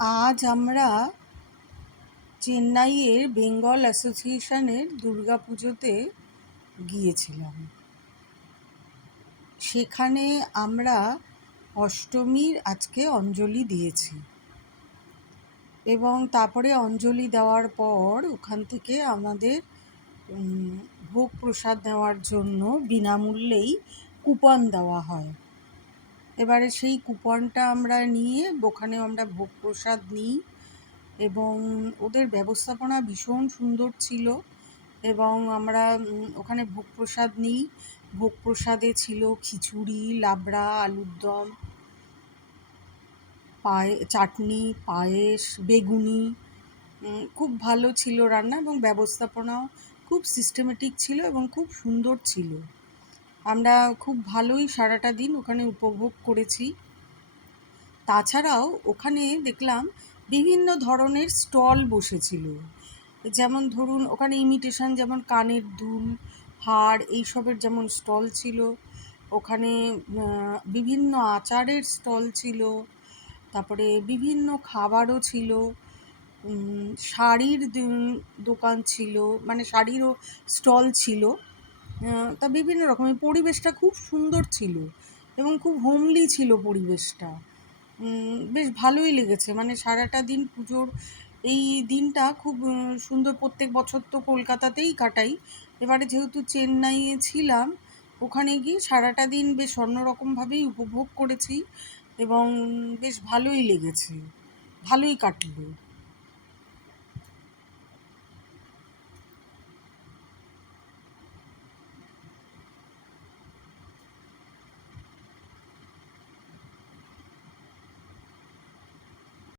আজ আমরা চেন্নাইয়ের বেঙ্গল অ্যাসোসিয়েশনের দুর্গাপুজোতে গিয়েছিলাম। সেখানে আমরা অষ্টমীর আজকে অঞ্জলি দিয়েছি এবং তারপরে অঞ্জলি দেওয়ার পর ওখান থেকে আমাদের ভোগ প্রসাদ নেওয়ার জন্য বিনামূল্যেই কুপন দেওয়া হয়। এবারে সেই কুপনটা আমরা নিয়ে ওখানে আমরা ভোগ প্রসাদ নিই এবং ওদের ব্যবস্থাপনা ভীষণ সুন্দর ছিল এবং আমরা ওখানে ভোগ প্রসাদ নিই। ভোগ প্রসাদে ছিল খিচুড়ি, লাবড়া, আলুর দম, চাটনি, পায়েস, বেগুনি। খুব ভালো ছিল রান্না এবং ব্যবস্থাপনাও খুব সিস্টেমেটিক ছিল এবং খুব সুন্দর ছিল। আমরা খুব ভালোই সারাটা দিন ওখানে উপভোগ করেছি। তাছাড়াও ওখানে দেখলাম বিভিন্ন ধরনের স্টল বসেছিল, যেমন ধরুন ওখানে ইমিটেশন, যেমন কানের দুল, হার, এইসবের যেমন স্টল ছিল। ওখানে বিভিন্ন আচারের স্টল ছিল, তারপরে বিভিন্ন খাবারও ছিল, শাড়ির দোকান ছিল, মানে শাড়িরও স্টল ছিল। তা বিভিন্ন রকমের, পরিবেশটা খুব সুন্দর ছিল এবং খুব হোমলি ছিল পরিবেশটা। বেশ ভালোই লেগেছে, মানে সারাটা দিন পুজোর এই দিনটা খুব সুন্দর। প্রত্যেক বছর তো কলকাতাতেই কাটাই, এবারে যেহেতু চেন্নাইয়ে ছিলাম ওখানে গিয়ে সারাটা দিন বেশ অন্যরকমভাবেই উপভোগ করেছি এবং বেশ ভালোই লেগেছে, ভালোই কাটলো।